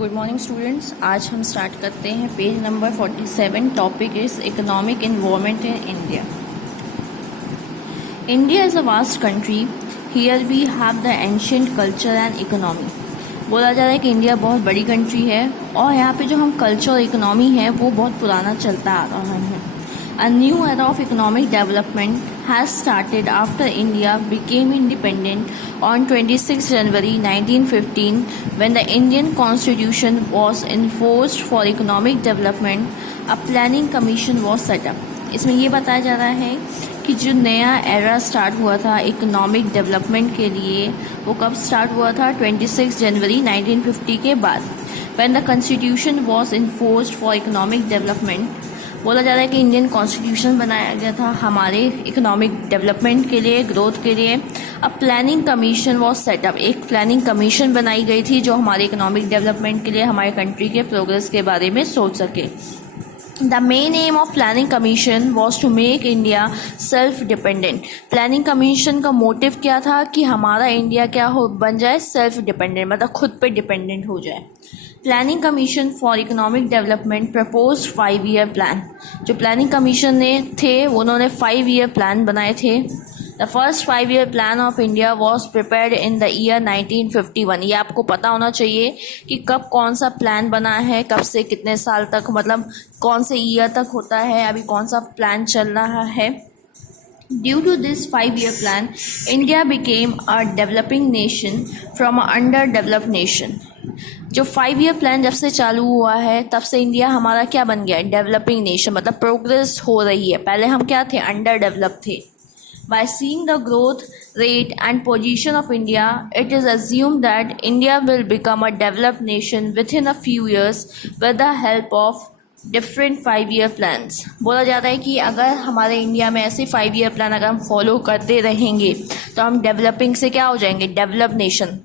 Good morning students. आज हम start करते हैं page number 47। Topic is economic involvement in India. India is a vast country, here we have the ancient culture and economy. बोला जा रहा है कि इंडिया बहुत बड़ी कंट्री है और यहाँ पे जो हम कल्चर और इकोनॉमी है वो बहुत पुराना चलता आ रहा है। A new era of economic development has started after India became independent on 26 January 1915 when the Indian Constitution was enforced for economic development. A planning commission was set up. इसमें ये बताया जा रहा है कि जो नया एरा स्टार्ट हुआ था इकोनॉमिक डेवलपमेंट के लिए वो कब स्टार्ट हुआ था? 26 जनवरी 1950 के बाद, when the Constitution was enforced for economic development. बोला जा रहा है कि इंडियन कॉन्स्टिट्यूशन बनाया गया था हमारे इकोनॉमिक डेवलपमेंट के लिए, ग्रोथ के लिए। अब प्लानिंग कमीशन वॉज सेटअप, एक प्लानिंग कमीशन बनाई गई थी जो हमारे इकोनॉमिक डेवलपमेंट के लिए, हमारे कंट्री के प्रोग्रेस के बारे में सोच सके। The main aim of planning commission was to make India self dependent. Planning commission का मोटिव क्या था कि हमारा इंडिया क्या हो बन जाए, सेल्फ डिपेंडेंट, मतलब खुद पे डिपेंडेंट हो जाए। Planning commission for economic development propose 5 year plan. जो प्लानिंग कमीशन ने थे उन्होंने 5 ईयर प्लान बनाए थे। The first 5 year plan of India was prepared in the year 1951। ये आपको पता होना चाहिए कि कब कौन सा प्लान बना है, कब से कितने साल तक, मतलब कौन से ईयर तक होता है, अभी कौन सा प्लान चल रहा है। Due to this 5-year plan, India became a developing nation from an underdeveloped nation. जो 5 ईयर प्लान जब से चालू हुआ है तब से इंडिया हमारा क्या बन गया है? डेवलपिंग नेशन, मतलब प्रोग्रेस हो रही है। पहले हम क्या थे? अंडर डेवलप थे। By seeing the growth rate and position of India, it is assumed that India will become a developed nation within a few years with the help of different 5 year plans. बोला जाता है कि अगर हमारे India में ऐसे 5 year plan अगर हम फॉलो करते रहेंगे तो हम डेवलपिंग से क्या हो जाएंगे? Develop nation.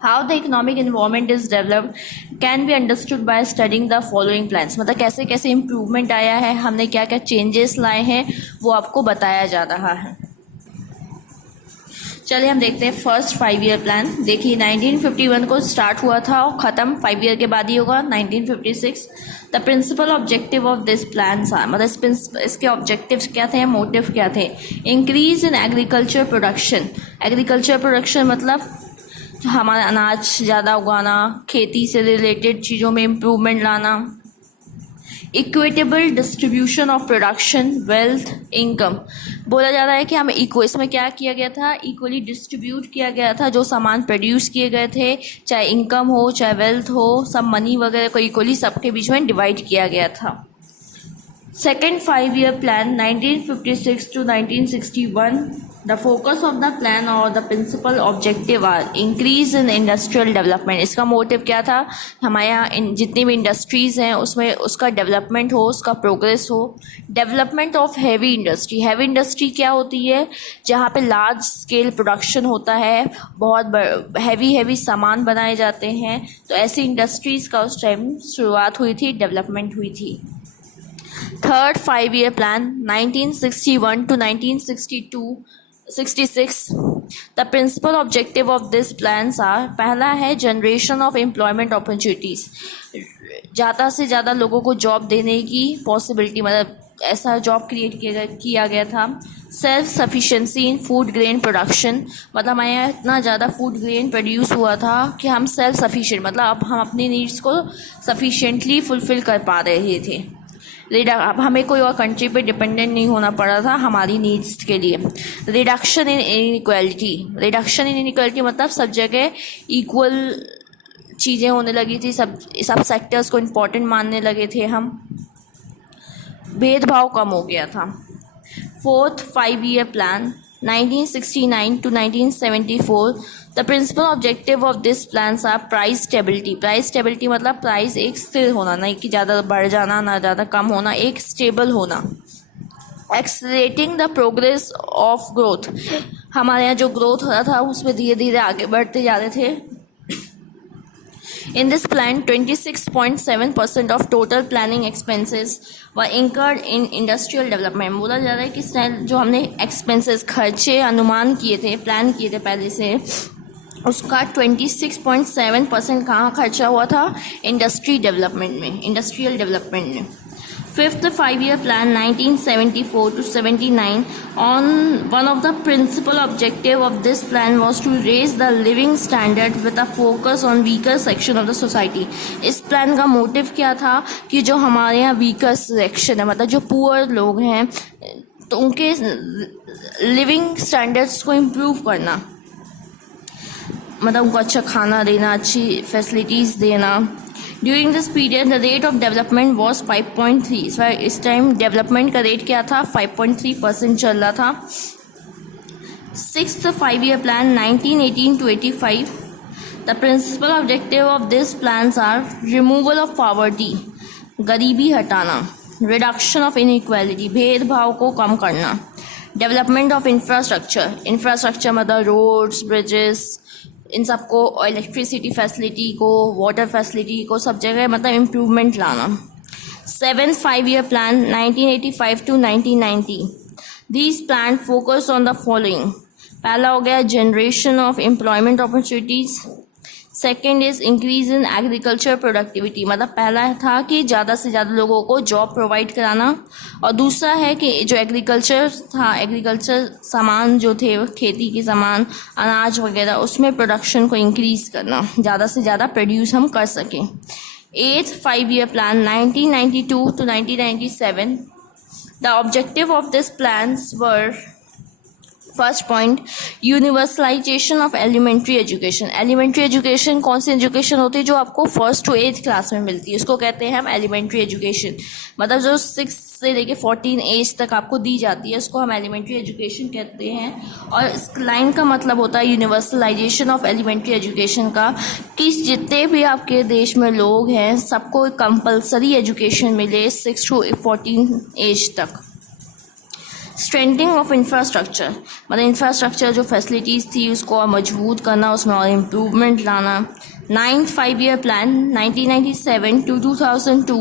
How the economic involvement is developed can be understood by studying the following plans. मतलब कैसे कैसे इम्प्रूवमेंट आया है, हमने क्या क्या चेंजेस लाए हैं, वो आपको बताया जा रहा है। चलिए हम देखते हैं फर्स्ट 5 ईयर प्लान। देखिए 1951 को स्टार्ट हुआ था और ख़त्म 5 ईयर के बाद ही होगा 1956। The principal objective of this plan था, मतलब इसके ऑब्जेक्टिव्स क्या थे, मोटिव क्या थे? Increase in agriculture production. Agriculture production मतलब हमारा अनाज ज़्यादा उगाना, खेती से रिलेटेड चीज़ों में इम्प्रूवमेंट लाना। Equitable distribution of production, wealth, income. बोला जा रहा है कि हमें इसमें क्या किया गया था? इक्वली डिस्ट्रीब्यूट किया गया था जो सामान प्रोड्यूस किए गए थे, चाहे इनकम हो चाहे वेल्थ हो, सब मनी वगैरह को इक्वली सबके बीच में डिवाइड किया गया था। Second 5 year plan 1956 to 1961। The focus of the plan और the principal objective are increase in industrial development. इसका मोटिव क्या था? हमारे यहाँ जितनी भी इंडस्ट्रीज़ हैं उसमें उसका डेवलपमेंट हो, उसका प्रोग्रेस हो। Development of heavy industry. Heavy industry क्या होती है? जहाँ पे लार्ज स्केल प्रोडक्शन होता है, बहुत हैवी सामान बनाए जाते हैं, तो ऐसी इंडस्ट्रीज़ का उस टाइम शुरुआत हुई थी, डेवलपमेंट हुई थी। Third 5 year plan 1961 to 1966। The principal objective of this plans are, पहला है जनरेशन ऑफ एम्प्लॉयमेंट अपॉर्चुनिटीज़, ज़्यादा से ज़्यादा लोगों को जॉब देने की पॉसिबिलिटी, मतलब ऐसा जॉब क्रिएट किया गया था। सेल्फ सफिशेंसी इन फूड ग्रेन प्रोडक्शन, मतलब हमारे यहाँ इतना ज़्यादा फूड ग्रेन प्रोड्यूस हुआ था कि हम सेल्फ सफिशिएंट, मतलब अब हम अपनी नीड्स को सफिशिएंटली फुलफ़िल कर पा रहे थे। अब हमें कोई और कंट्री पे डिपेंडेंट नहीं होना पड़ा था हमारी नीड्स के लिए। Reduction in inequality. Reduction in inequality मतलब सब जगह इक्वल चीज़ें होने लगी थी, सब सेक्टर्स को इम्पोर्टेंट मानने लगे थे हम, भेदभाव कम हो गया था। Fourth 5 year plan 1969 to 1974। The principal objective of this plans are price stability. Price stability मतलब प्राइस एक स्थिर होना, नहीं कि ज़्यादा बढ़ जाना ना ज़्यादा कम होना, एक स्टेबल होना। Accelerating the progress of growth. हमारे यहाँ जो ग्रोथ हो रहा था उसमें धीरे धीरे आगे बढ़ते जा रहे थे। In this plan, 26.7% of total planning expenses were incurred in industrial development. बोला जा रहा है कि जो हमने expenses खर्चे अनुमान किए थे, प्लान किए थे पहले से, उसका 26.7% कहाँ खर्चा हुआ था, इंडस्ट्रियल डेवलपमेंट में। Fifth 5-year plan 1974 to 79, on one of the principal objective of this plan was to raise the living standard with a focus on weaker section of the society। इस प्लान का motive क्या था कि जो हमारे यहाँ weaker section है, मतलब जो पुअर लोग हैं, तो उनके लिविंग स्टैंडर्ड्स को इम्प्रूव करना, मतलब उनको अच्छा खाना देना, अच्छी फैसिलिटीज़ देना। During this period the rate of development was 5.3। इस टाइम डेवलपमेंट का रेट क्या था, 5.3% चल रहा था। Sixth 5-year plan 1918 to 85, the principal objective of this plans are removal of poverty, गरीबी हटाना, रिडक्शन ऑफ इनइक्वालिटी, भेदभाव को कम करना, डेवलपमेंट ऑफ इंफ्रास्ट्रक्चर मतलब रोड्स, ब्रिजेस, इन सबको, इलेक्ट्रिसिटी फैसिलिटी को, वाटर फैसिलिटी को, सब जगह मतलब इम्प्रूवमेंट लाना। Seventh 5-year plan 1985 to 1990, these plan focus on the following. पहला हो गया generation of employment opportunities. Second is increase in agriculture productivity, मतलब पहला था कि ज़्यादा से ज़्यादा लोगों को जॉब प्रोवाइड कराना, और दूसरा है कि जो एग्रीकल्चर था, एग्रीकल्चर सामान जो थे, खेती के सामान, अनाज वगैरह, उसमें प्रोडक्शन को इंक्रीज़ करना, ज़्यादा से ज़्यादा प्रोड्यूस हम कर सकें। Eighth 5-year plan 1992 to 1997, the objective of this plans were, first point, universalization of elementary education. Elementary education कौन सी एजुकेशन होती है, जो आपको 1st to 8th क्लास में मिलती है, उसको कहते हैं हम एलिमेंट्री एजुकेशन, मतलब जो 6 से लेके 14 एज तक आपको दी जाती है, उसको हम एलिमेंट्री एजुकेशन कहते हैं। और इस लाइन का मतलब होता है यूनिवर्सलाइजेशन ऑफ एलिमेंट्री एजुकेशन का, कि जितने भी आपके देश में लोग हैं सबको कंपलसरी एजुकेशन मिले 6 to 14 एज तक। स्ट्रेंथनिंग ऑफ इंफ्रास्ट्रक्चर, मतलब इंफ्रास्ट्रक्चर जो फैसिलिटीज़ थी उसको और मजबूत करना, उसमें और इम्प्रूवमेंट लाना। Ninth 5-year plan 1997 to 2002,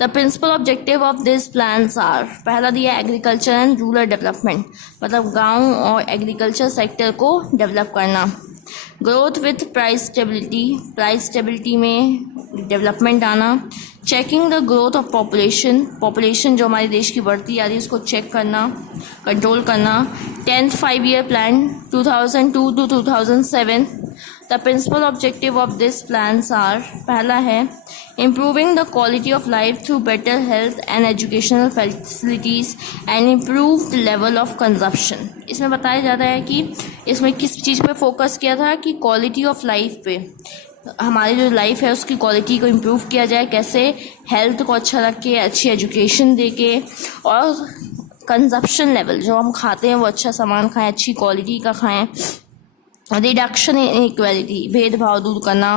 the principal objective of this plans are, पहला दिया एग्रीकल्चर एंड रूरल डेवलपमेंट, मतलब गांव और एग्रीकल्चर सेक्टर को डेवलप करना। ग्रोथ विथ प्राइस स्टेबिलिटी में डेवलपमेंट आना। Checking the growth of population जो हमारे देश की बढ़ती आ रही है उसको चेक करना, कंट्रोल करना। 10th 5-year plan 2002 to 2007, the principal objective of this plans are, पहला है improving the quality of life through better health and educational facilities and improved level of consumption. इसमें बताया जाता है कि इसमें किस चीज़ पे फोकस किया था, कि क्वालिटी ऑफ लाइफ पे, हमारी जो लाइफ है उसकी क्वालिटी को इम्प्रूव किया जाए, कैसे हेल्थ को अच्छा रख के, अच्छी एजुकेशन दे के, और कंजप्शन लेवल जो हम खाते हैं वो अच्छा सामान खाएं, अच्छी क्वालिटी का खाएं। रिडक्शन इन इक्वालिटी, भेदभाव दूर करना।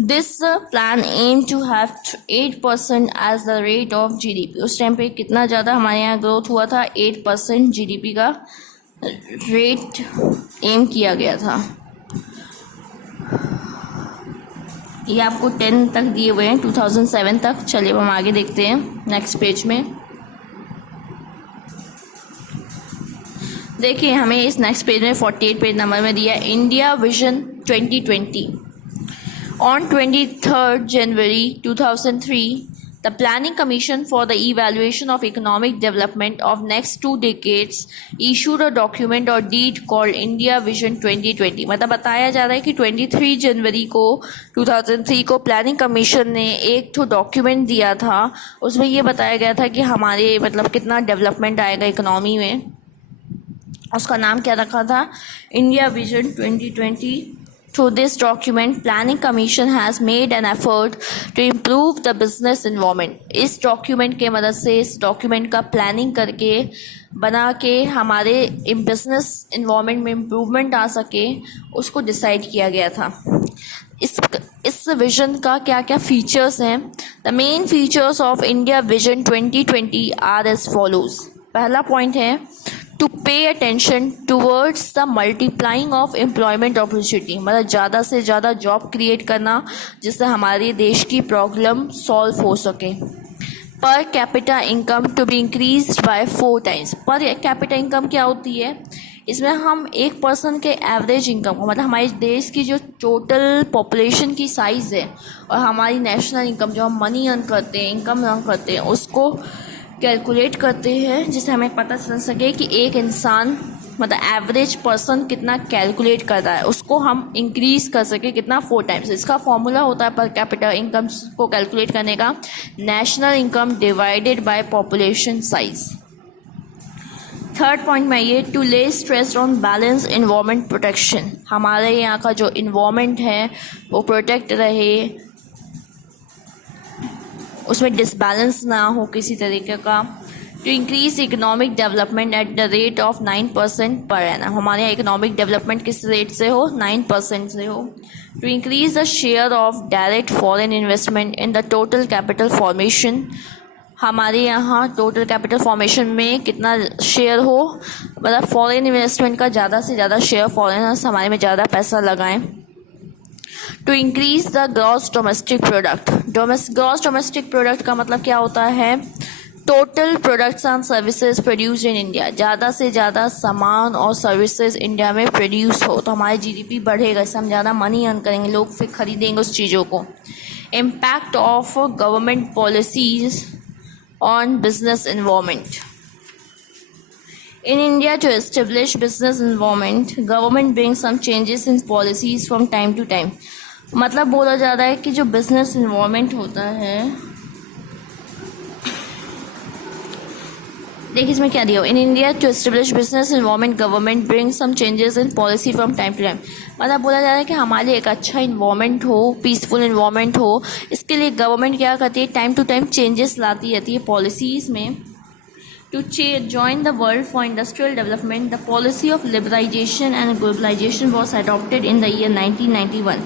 This plan aim to have 8% as the rate of GDP। उस टाइम पे कितना ज़्यादा हमारे यहाँ ग्रोथ हुआ था, 8% GDP का रेट एम किया गया था। ये आपको 10 तक दिए हुए हैं, 2007 तक। चलिए हम आगे देखते हैं नेक्स्ट पेज में। देखिए हमें इस नेक्स्ट पेज में 48 पेज नंबर में दिया India vision 2020। On 23rd January 2003, the Planning Commission for the Evaluation of Economic Development of Next 2 Decades issued a document or deed called India Vision 2020। मतलब बताया जा रहा है कि 23 जनवरी को 2003 को प्लानिंग कमीशन ने एक तो डॉक्यूमेंट दिया था, उसमें ये बताया गया था कि हमारे मतलब कितना डेवलपमेंट आएगा इकोनॉमी में। उसका नाम क्या रखा था, India vision 2020। Through this document, Planning Commission has made an effort to improve the business environment। इस डॉक्यूमेंट के मदद से, इस डॉक्यूमेंट का प्लानिंग करके बना के हमारे बिजनेस इन्वायरमेंट में इम्प्रूवमेंट आ सके, उसको डिसाइड किया गया था। इस विजन का क्या क्या फीचर्स हैं। The main features of India vision 2020 are as follows. पहला पॉइंट है to pay attention towards the multiplying of employment opportunity, मतलब ज़्यादा से ज़्यादा जॉब क्रिएट करना जिससे हमारे देश की प्रॉब्लम सॉल्व हो सके। Per capita income to be increase by 4 times। Per capita income क्या होती है, इसमें हम एक पर्सन के एवरेज इनकम को, मतलब हमारे देश की जो टोटल पॉपुलेशन की साइज़ है और हमारी नेशनल इनकम जो हम मनी अर्न करते हैं, इनकम अर्न करते हैं, उसको कैलकुलेट करते हैं, जिससे हमें पता चल सके कि एक इंसान मतलब एवरेज पर्सन कितना कैलकुलेट कर रहा है, उसको हम इंक्रीज़ कर सके कितना 4 टाइम्स। इसका फॉर्मूला होता है पर कैपिटा इनकम को कैलकुलेट करने का, national income divided by population size. Third point में ये टू ले stress on balance environment protection, हमारे यहाँ का जो इन्वायरमेंट है वो प्रोटेक्ट रहे, उसमें डिसबैलेंस ना हो किसी तरीके का। To increase economic development at the rate of 9% per annum, हमारे यहाँ इकोनॉमिक डेवलपमेंट किस रेट से हो, 9% से हो। To increase the share of direct foreign investment in the total capital formation, हमारे यहाँ टोटल कैपिटल फॉर्मेशन में कितना शेयर हो, मतलब फॉरेन इन्वेस्टमेंट का ज़्यादा से ज़्यादा शेयर फॉरेनर्स हमारे में ज़्यादा पैसा लगाएं। To increase the gross domestic product, gross domestic product का मतलब क्या होता है, total products and services produce in India, ज़्यादा से ज़्यादा सामान और सर्विसेज इंडिया में प्रोड्यूस हो तो हमारे जीडीपी बढ़ेगा, इससे हम ज़्यादा मनी अर्न करेंगे, लोग फिर खरीदेंगे उस चीज़ों को। Impact of government policies on business environment, in India to establish business environment, government brings some changes in policies from time to time। मतलब बोला जा रहा है कि जो बिजनेस इन्वायरमेंट होता है, देखिए इसमें क्या दिया हो, in India to establish business environment government bring some changes in policy from time to time. मतलब बोला जा रहा है कि हमारे लिए एक अच्छा इन्वायरमेंट हो, पीसफुल इन्वायरमेंट हो, इसके लिए गवर्नमेंट क्या करती है, टाइम टू टाइम चेंजेस लाती रहती है पॉलिसीज़ में। To join the world for industrial development, the policy of liberalization and globalization was adopted in the year 1991।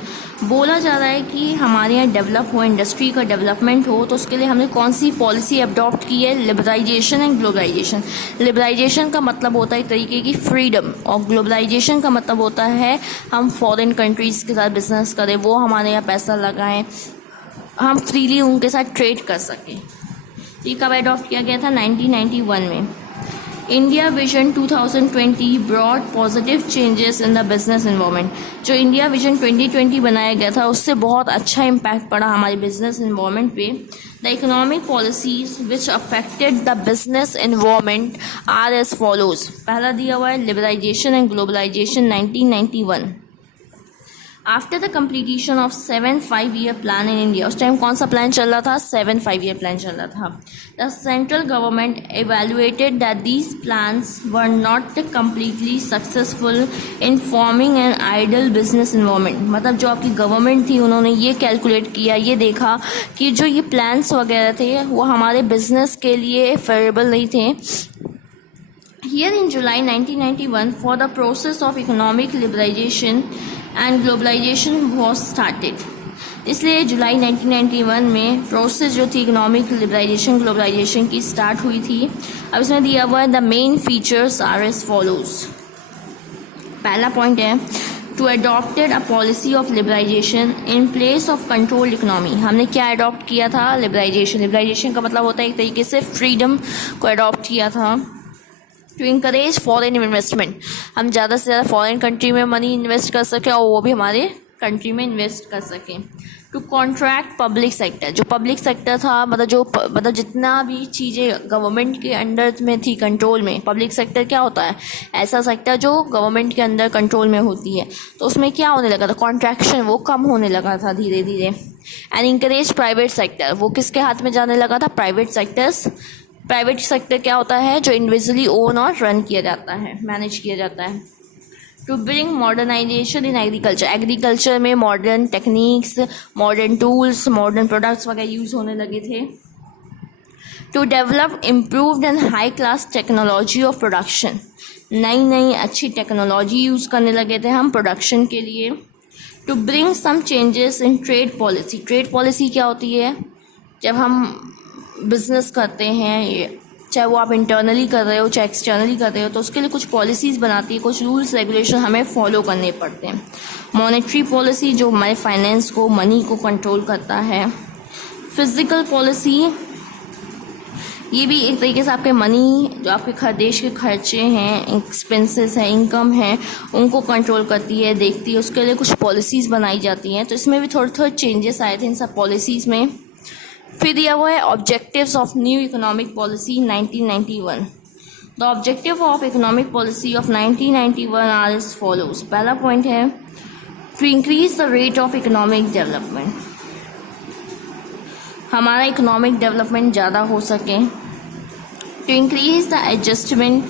बोला जा रहा है कि हमारे यहाँ डेवलप हो, इंडस्ट्री का डेवलपमेंट हो, तो उसके लिए हमने कौन सी पॉलिसी अडॉप्ट की है, लिबरलाइजेशन एंड ग्लोबलाइजेशन। लिबरलाइजेशन का मतलब होता है एक तरीके की फ्रीडम, और ग्लोबलाइजेशन का मतलब होता है हम फॉरेन कंट्रीज़ के साथ बिजनेस करें, वो हमारे यहाँ पैसा लगाएं, हम फ्रीली उनके साथ ट्रेड कर सकें। ये कब अडॉप्ट किया गया था, 1991 में। India vision 2020 broad positive changes in the business environment, जो इंडिया विजन 2020 बनाया गया था उससे बहुत अच्छा इम्पैक्ट पड़ा हमारे बिजनेस इन्वायरमेंट पे। The economic policies which affected the business environment are as follows. पहला दिया हुआ है liberalization and globalization 1991। After the completion of 7 5-year plan in India, उस टाइम कौन सा प्लान चल रहा था, 7 5-year प्लान चल रहा था। The central government evaluated that these plans were not completely successful in forming an ideal business environment. मतलब जो आपकी गवर्नमेंट थी उन्होंने ये कैलकुलेट किया, ये देखा कि जो ये प्लान्स वगैरह थे वो हमारे बिजनेस के लिए फेवरेबल नहीं थे। Here in July 1991 for the process of economic liberalization and globalization was started। इसलिए जुलाई 1991 में प्रोसेस जो थी इकोनॉमिक लिबरलाइजेशन ग्लोबलाइजेशन की स्टार्ट हुई थी। अब इसमें दिया हुआ है the main features are as follows. पहला पॉइंट है to adopted a policy of liberalization in place of controlled economy. हमने क्या अडॉप्ट किया था, लिबरलाइजेशन। लिबरलाइजेशन का मतलब होता है एक तरीके से फ्रीडम को अडॉप्ट किया था। टू इंकरेज फॉरेन इन्वेस्टमेंट, हम ज़्यादा से ज़्यादा फॉरेन कंट्री में मनी इन्वेस्ट कर सकें और वो भी हमारे कंट्री में इन्वेस्ट कर सकें। टू कॉन्ट्रैक्ट पब्लिक सेक्टर, जो पब्लिक सेक्टर था मतलब जितना भी चीज़ें गवर्नमेंट के अंडर में थी, कंट्रोल में। पब्लिक सेक्टर क्या होता है, ऐसा सेक्टर जो गवर्नमेंट के अंदर कंट्रोल में होती है। तो उसमें क्या होने लगा था, कॉन्ट्रैक्शन, वो कम होने लगा था धीरे धीरे। एंड इंकरेज प्राइवेट सेक्टर, वो किसके हाथ में जाने लगा था, प्राइवेट सेक्टर्स। प्राइवेट सेक्टर क्या होता है, जो इंडिविजुअली ओन और रन किया जाता है, मैनेज किया जाता है। To bring modernization in agriculture, agriculture में modern techniques, modern tools, modern products वगैरह यूज़ होने लगे थे। To develop improved and high class technology of production, नई नई अच्छी टेक्नोलॉजी यूज़ करने लगे थे हम प्रोडक्शन के लिए। To bring some changes in trade policy, trade policy क्या होती है, जब हम बिजनेस करते हैं, चाहे वो आप इंटरनली कर रहे हो चाहे एक्सटर्नली कर रहे हो, तो उसके लिए कुछ पॉलिसीज़ बनाती है, कुछ रूल्स रेगुलेशन हमें फॉलो करने पड़ते हैं। मॉनेटरी पॉलिसी जो हमारे फाइनेंस को, मनी को कंट्रोल करता है। फिजिकल पॉलिसी ये भी एक तरीके से आपके मनी, जो आपके देश के खर्चे हैं, एक्सपेंसेस हैं, इनकम है, उनको कंट्रोल करती है, देखती है। उसके लिए कुछ पॉलिसीज़ बनाई जाती हैं। तो इसमें भी थोड़े थोड़े चेंजेस आए थे इन सब पॉलिसीज़ में। फिर दिया हुआ है objectives of new economic policy 1991। The objective of economic policy of 1991 are as follows. पहला पॉइंट है to increase the rate of economic development, हमारा इकोनॉमिक डेवलपमेंट ज़्यादा हो सके। To increase the adjustment,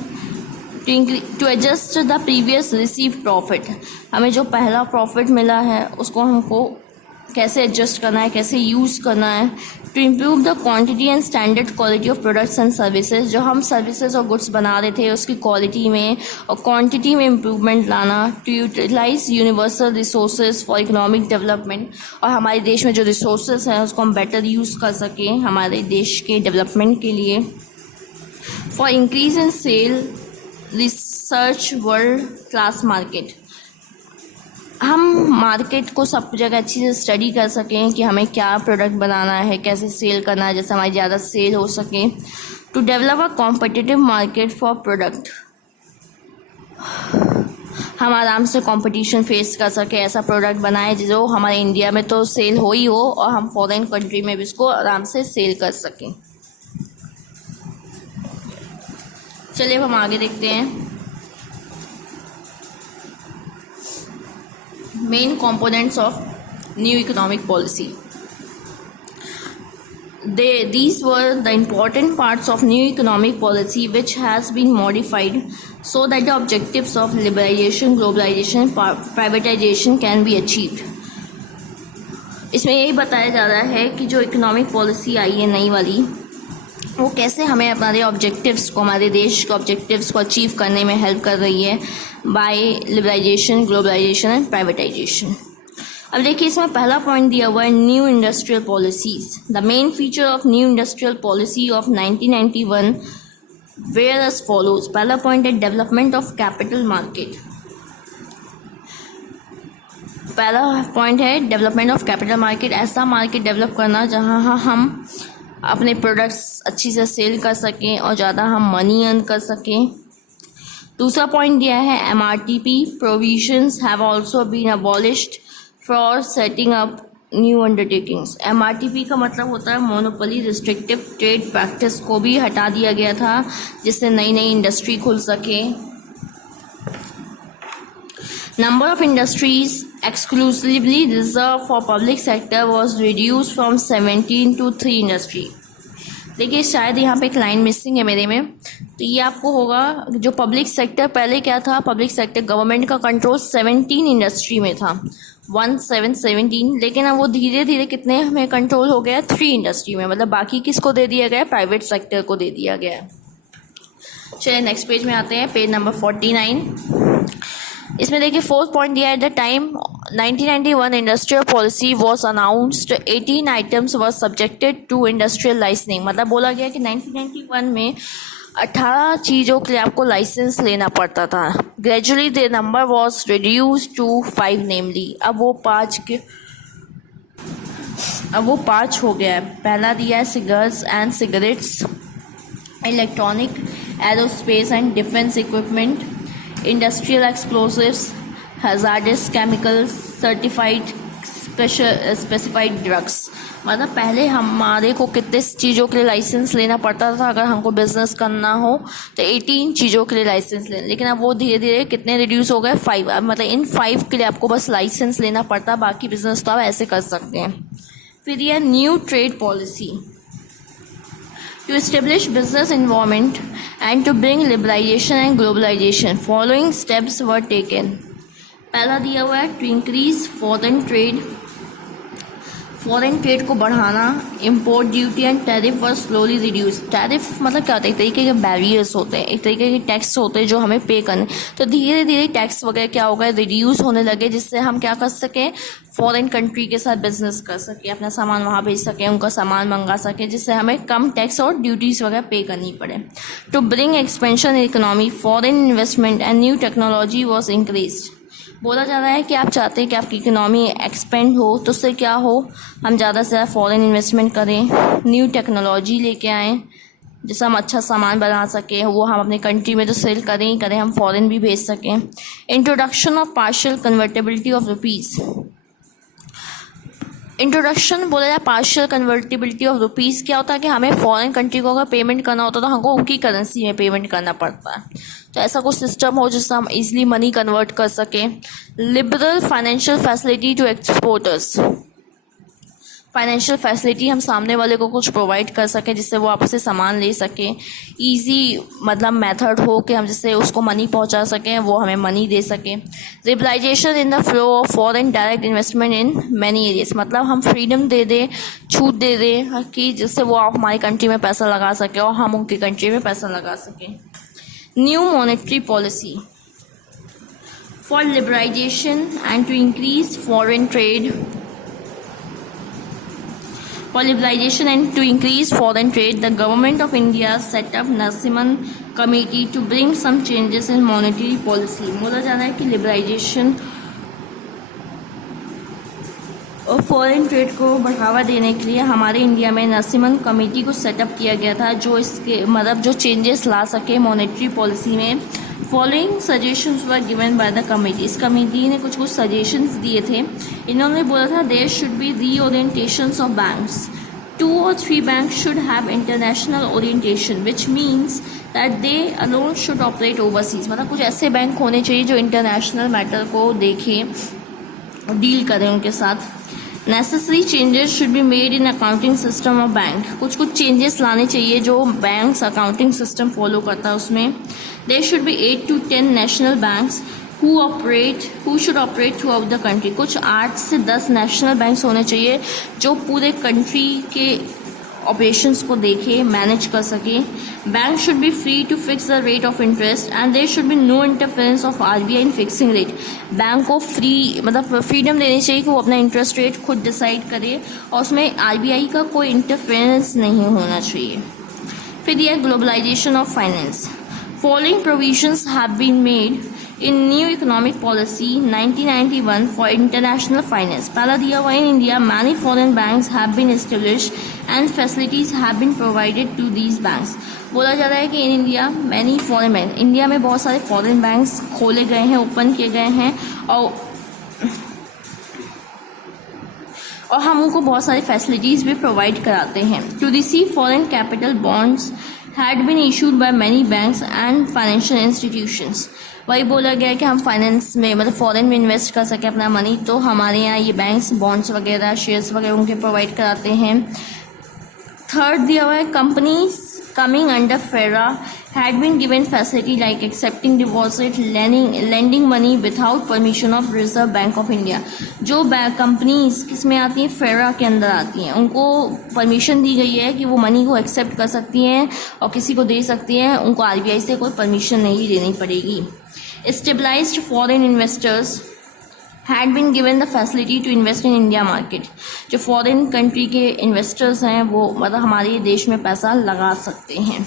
to adjust the previous receive profit, हमें जो पहला profit मिला है उसको हमको कैसे एडजस्ट करना है, कैसे यूज़ करना है। To improve the quantity and standard quality of products and services, जो हम सर्विसेज और गुड्स बना रहे थे उसकी क्वालिटी में और क्वांटिटी में इम्प्रूवमेंट लाना। To utilize universal resources for economic development, और हमारे देश में जो रिसोर्सेज हैं उसको हम बेटर यूज़ कर सकें हमारे देश के डेवलपमेंट के लिए। For increase in sale research world class market, हम मार्केट को सब जगह अच्छी से स्टडी कर सकें कि हमें क्या प्रोडक्ट बनाना है, कैसे सेल करना है, जैसे हमारी ज़्यादा सेल हो सके। To develop a competitive market for product, हम आराम से कंपटीशन फेस कर सके, ऐसा प्रोडक्ट बनाए जो हमारे इंडिया में तो सेल हो ही हो और हम फॉरेन कंट्री में भी इसको आराम से सेल कर सकें। चलिए अब हम आगे देखते हैं main components of new economic policy. These were the important parts of new economic policy which has been modified so that the objectives of liberalization, globalization, privatization can be achieved. इसमें यही बताया जा रहा है कि जो इकोनॉमिक पॉलिसी आई है नई वाली, वो कैसे हमें हमारे ऑब्जेक्टिव्स को, हमारे देश के ऑब्जेक्टिव्स को अचीव करने में हेल्प कर रही है by liberalization, globalization and privatization. अब देखिए इसमें पहला पॉइंट दिया हुआ है new industrial policies. The main feature of new industrial policy of 1991 where as follows. पहला पॉइंट है डेवलपमेंट ऑफ कैपिटल मार्केट। पहला पॉइंट है डेवलपमेंट ऑफ कैपिटल मार्केट, ऐसा मार्केट डेवलप करना जहाँ हम अपने प्रोडक्ट्स अच्छी से सेल कर सकें और ज़्यादा हम मनी अर्न कर सकें। दूसरा पॉइंट दिया है MRTP provisions have also been abolished for setting up new undertakings. MRTP का मतलब होता है मोनोपोली रिस्ट्रिक्टिव ट्रेड प्रैक्टिस, को भी हटा दिया गया था जिससे नई नई इंडस्ट्री खुल सके। Number of industries exclusively reserved for public sector was reduced from 17 to 3 industry. देखिए शायद यहाँ पे एक लाइन मिसिंग है मेरे में, तो ये आपको होगा जो पब्लिक सेक्टर पहले क्या था, पब्लिक सेक्टर गवर्नमेंट का कंट्रोल 17 इंडस्ट्री में था, 17, लेकिन अब वो धीरे धीरे कितने में कंट्रोल हो गया, 3 इंडस्ट्री में, मतलब बाकी किसको दे दिया गया, प्राइवेट सेक्टर को दे दिया गया। चलिए नेक्स्ट पेज में आते हैं, पेज नंबर 49। इसमें देखिए फोर्थ पॉइंट दिया है, the time 1991 industrial policy was announced 18 items was subjected to industrial licensing. मतलब बोला गया कि 1991 में 18 चीज़ों के लिए आपको लाइसेंस लेना पड़ता था। Gradually the number was reduce to 5 namely, अब वो 5 हो गया है। पहला दिया है cigars and cigarettes, electronic, aerospace and defence equipment, industrial explosives, hazardous chemicals, certified specified drugs. मतलब पहले हमारे को कितने चीज़ों के लिए लाइसेंस लेना पड़ता था, अगर हमको बिजनेस करना हो तो 18 चीज़ों के लिए लाइसेंस लेना, लेकिन अब वो धीरे धीरे कितने रिड्यूस हो गए, 5। अब मतलब इन 5 के लिए आपको बस लाइसेंस लेना पड़ता, बाकी बिजनेस तो आप ऐसे कर सकते हैं। फिर यह new trade policy to establish business environment and to bring liberalization and globalization, following steps were taken. पहला दिया हुआ है to increase foreign trade को बढ़ाना, import duty and tariff were slowly reduce. Tariff मतलब क्या होता है, एक तरीके के बैरियर्स होते हैं, एक तरीके के टैक्स होते हैं जो हमें पे करने, तो धीरे धीरे टैक्स वगैरह क्या होगा, रिड्यूस होने लगे, जिससे हम क्या कर सकें, फॉरेन कंट्री के साथ बिजनेस कर सकें, अपना सामान वहाँ भेज सकें, उनका सामान मंगा सकें, जिससे हमें कम टैक्स और ड्यूटीज़ वगैरह पे करनी पड़े। To bring expansion in economy, foreign investment and new technology was increased. बोला जा रहा है कि आप चाहते हैं कि आपकी इकोनॉमी एक्सपेंड हो, तो उससे क्या हो, हम ज़्यादा से ज़्यादा फॉरेन इन्वेस्टमेंट करें, न्यू टेक्नोलॉजी लेके आएँ, जिससे हम अच्छा सामान बना सकें, वो हम अपने कंट्री में तो सेल करें ही करें, हम फॉरेन भी भेज सकें। Introduction of partial convertibility of rupees. Introduction बोला जाए पार्शियल कन्वर्टिबिलिटी ऑफ रुपीज़, क्या होता है कि हमें फॉरेन कंट्री को अगर पेमेंट करना होता है तो हमको उनकी करेंसी में पेमेंट करना पड़ता है। तो ऐसा कुछ सिस्टम हो जिससे हम इजीली मनी कन्वर्ट कर सकें। Liberal financial facility to exporters. Financial facility हम सामने वाले को कुछ प्रोवाइड कर सकें जिससे वो आपसे सामान ले सकें। इजी मतलब मेथड हो कि हम जिससे उसको मनी पहुंचा सकें, वो हमें मनी दे सकें। Liberalization in the flow of foreign direct investment in many areas, मतलब हम फ्रीडम दे दें, छूट दे दें कि जिससे वो आप हमारी कंट्री में पैसा लगा सकें और हम उनकी कंट्री में पैसा लगा सकें। New monetary policy for liberalization and to increase foreign trade. For liberalization and to increase foreign trade, the government of India set up Narasimhan Committee to bring some changes in monetary policy. बोला जा रहा है कि liberalisation और foreign trade को बढ़ावा देने के लिए हमारे इंडिया में नरसिम्हन कमेटी को सेटअप किया गया था, जो इसके मतलब जो चेंजेस ला सके मॉनेटरी पॉलिसी में। Following suggestions were given by the committee. इस कमेटी ने कुछ सजेशंस दिए थे। इन्होंने बोला था there should be reorientations of banks. 2 or 3 banks should have international orientation, which means that they alone should operate overseas। मतलब कुछ ऐसे बैंक होने चाहिए जो इंटरनेशनल मैटर को देखें, डील करें उनके साथ। Necessary changes should be made in accounting system of bank. कुछ चेंजेस लाने चाहिए जो बैंक्स अकाउंटिंग सिस्टम फॉलो करता है उसमें। There should be 8 to 10 national banks who should operate throughout the country। कुछ 8 से 10 नेशनल बैंक्स होने चाहिए जो पूरे कंट्री के ऑपरेशंस को देखे, मैनेज कर सके। Bank should be free to fix the rate of interest and there should be no interference of RBI in fixing rate. Bank को मतलब फ्रीडम देनी चाहिए कि वो अपना इंटरेस्ट रेट खुद डिसाइड करे और उसमें आरबीआई का कोई इंटरफेरेंस नहीं होना चाहिए। फिर यह globalization of finance. Following provisions have been made in new economic policy 1991 for international finance. पहला दिया हुआ in India many foreign banks have been established and facilities have been provided to these banks. बोला जा रहा है कि in India many foreign bank, India में बहुत सारे फॉरेन बैंक्स खोले गए हैं, ओपन किए गए हैं और हम उनको बहुत सारी फैसिलिटीज़ भी प्रोवाइड कराते हैं। To receive foreign capital bonds had been issued by many banks and financial institutions. वही बोला गया है कि हम फाइनेंस में मतलब फॉरेन में इन्वेस्ट कर सकें अपना मनी, तो हमारे यहाँ ये बैंक्स बॉन्ड्स वगैरह शेयर्स वगैरह उनके प्रोवाइड कराते हैं। थर्ड दिया हुआ है companies coming under FERA had been given facility like accepting deposit, lending money without permission of Reserve Bank of India. जो कंपनीज किस में आती हैं, फेरा के अंदर आती हैं, उनको परमिशन दी गई है कि वो मनी को एक्सेप्ट कर सकती हैं और किसी को दे सकती हैं, उनको आरबीआई से कोई परमिशन नहीं देनी पड़ेगी। Stabilized foreign investors had been given the facility to invest in India market. जो फॉरेन कंट्री के इन्वेस्टर्स हैं वो मतलब हमारे देश में पैसा लगा सकते हैं।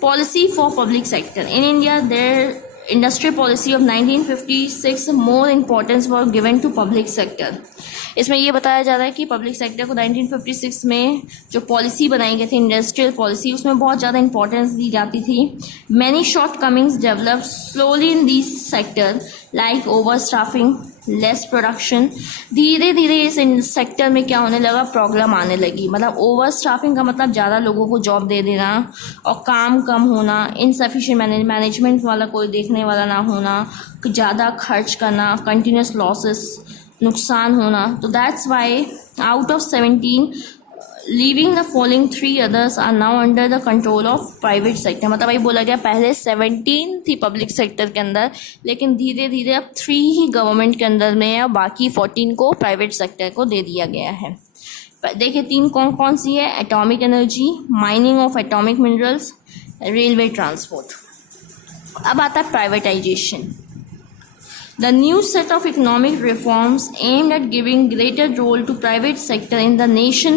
Policy for public sector in India there industrial policy of 1956 more importance were given to public sector. इसमें ये बताया जा रहा है कि पब्लिक सेक्टर को 1956 में जो पॉलिसी बनाई गई थी इंडस्ट्रियल पॉलिसी, उसमें बहुत ज़्यादा इंपॉर्टेंस दी जाती थी। Many shortcomings develop slowly in this sector like overstaffing, less production. धीरे धीरे इस सेक्टर में क्या होने लगा, प्रॉब्लम आने लगी। मतलब ओवर स्टाफिंग का मतलब ज़्यादा लोगों को जॉब दे देना और काम कम होना, इनसफिशिएंट मैनेजमेंट वाला कोई देखने वाला ना होना, ज़्यादा खर्च करना, कंटिन्यूस लॉसेस, नुकसान होना। तो that's why out of 17 leaving the following 3 others are now under the control of private sector. मतलब वही बोला गया पहले 17 थी पब्लिक सेक्टर के अंदर, लेकिन धीरे धीरे अब 3 ही गवर्नमेंट के अंदर में है और बाकी 14 को प्राइवेट सेक्टर को दे दिया गया है। देखिए 3 कौन कौन सी है, atomic energy, mining of atomic minerals, railway transport. अब आता है privatisation. The new set of economic reforms aimed at giving greater role to private sector in the nation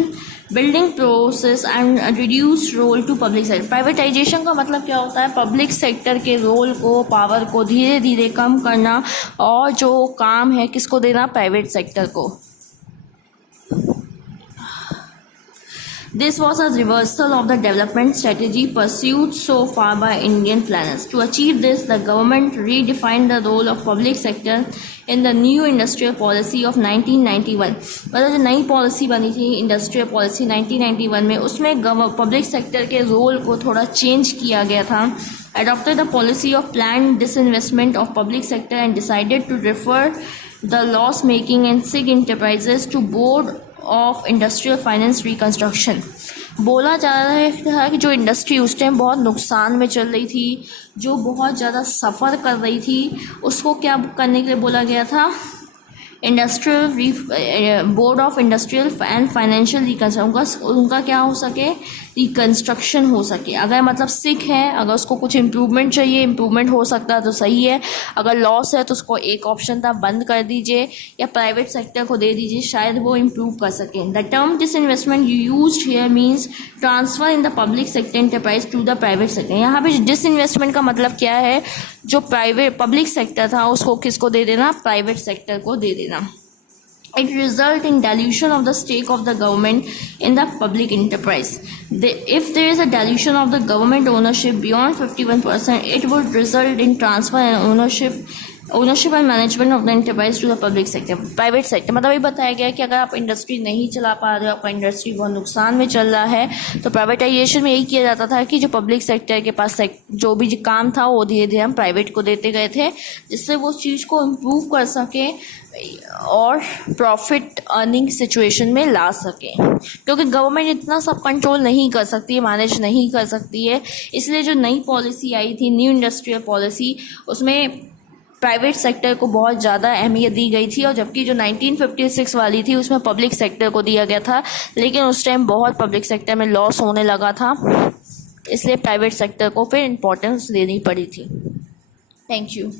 building process and a reduced role to public sector। Privatisation का मतलब क्या होता है, public sector के role को, power को धीरे धीरे कम करना और जो काम है किसको देना, प्राइवेट सेक्टर को। This was a reversal of the development strategy pursued so far by Indian planners. To achieve this, the government redefined the role of public sector in the new industrial policy of 1991. मतलब जो नई policy बनी थी industrial policy 1991 में, उसमें public sector के role को थोड़ा चेंज किया गया था. Adopted the policy of planned disinvestment of public sector and decided to refer the loss-making and sick enterprises to Board of Industrial Finance Reconstruction. बोला जा रहा था कि जो इंडस्ट्री उस टाइम बहुत नुकसान में चल रही थी, जो बहुत ज़्यादा सफ़र कर रही थी, उसको क्या करने के लिए बोला गया था, board of industrial and financial reconstruction. उनका क्या हो सके, रिकन्स्ट्रक्शन हो सके. अगर मतलब सिक है, अगर उसको कुछ इम्प्रूवमेंट चाहिए, इम्प्रूवमेंट हो सकता है तो सही है. अगर लॉस है तो उसको एक ऑप्शन था, बंद कर दीजिए या प्राइवेट सेक्टर को दे दीजिए, शायद वो इम्प्रूव कर सकें. The term disinvestment used here means transfer in the public sector enterprise to the private sector. यहाँ पे डिसइन्वेस्टमेंट का मतलब क्या है, जो पब्लिक सेक्टर था उसको किसको दे देना, प्राइवेट सेक्टर को दे देना. It result in dilution of the stake of the government in the public enterprise. If there is a dilution of the government ownership beyond 51%, it would result in transfer and ownership and management of the enterprise to the public sector. Private sector मतलब ये बताया गया कि अगर आप industry नहीं चला पा रहे हो, आपका इंडस्ट्री बहुत नुकसान में चल रहा है, तो प्राइवेटाइजेशन में यही किया जाता था कि जो पब्लिक सेक्टर के पास जो भी काम था वो धीरे धीरे हम प्राइवेट को देते गए थे, जिससे वो चीज़ को इम्प्रूव कर सके और प्रॉफिट अर्निंग सिचुएशन में ला सके. क्योंकि गवर्नमेंट इतना सब कंट्रोल नहीं कर सकती है, मैनेज नहीं कर सकती है, इसलिए जो नई पॉलिसी आई थी, न्यू इंडस्ट्रियल पॉलिसी, उसमें प्राइवेट सेक्टर को बहुत ज़्यादा अहमियत दी गई थी. और जबकि जो 1956 वाली थी उसमें पब्लिक सेक्टर को दिया गया था, लेकिन उस टाइम बहुत पब्लिक सेक्टर में लॉस होने लगा था, इसलिए प्राइवेट सेक्टर को फिर इम्पोर्टेंस देनी पड़ी थी. Thank you.